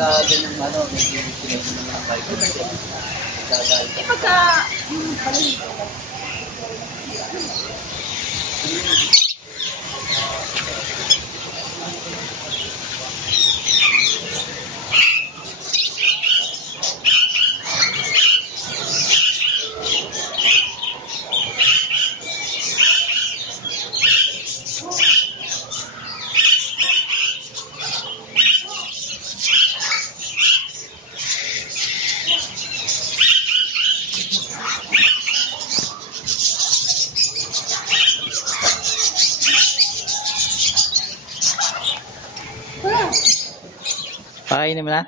pagka ganyan ano, medyo pinag ng mga bike. Eh, pagka, pala Pakainin mo na?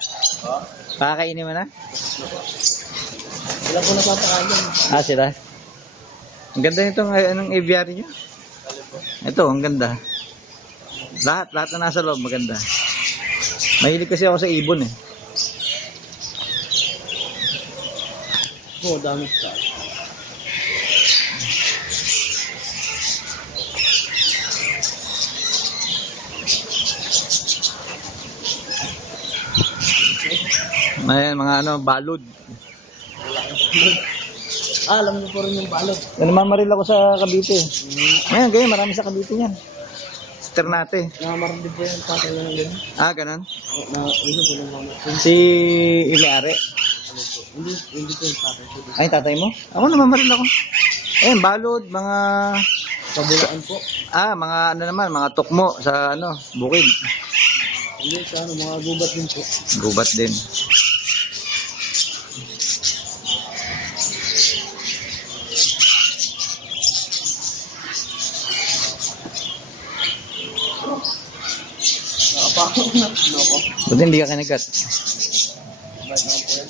Pakainin mo na? Wala po napapakain yan. Ah, sila. Ang ganda nitong anong aviary nyo. Ito, ang ganda. Lahat na nasa loob, maganda. Mahilig kasi ako sa ibon eh. Oo, dami ka. Ayan, mga ano, balod. Alam mo po rin yung balot. Namamaril ako sa Cavite. Ayan, ganyan, marami sa Cavite niyan. Ternate. Nakamarang din po yung tatay na ng gano'n. Ah, ganun. Ito po yung mama. Si Ileare. Hindi po yung tatay. Ay, tatay mo? Ako namamaril ako. Ayan, balod, mga... Kabulaan po. mga ano naman, mga tukmo sa ano, bukid. Hindi, sa ano, mga gubat din po. Gubat din. Nakapakot na. Nako. Buti hindi ka kinagat. Ba't naman po yan?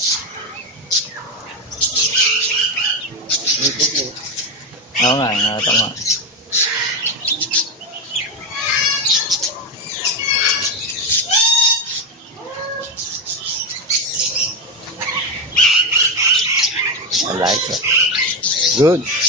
Ito po. Oo nga, tama. I like it. Good.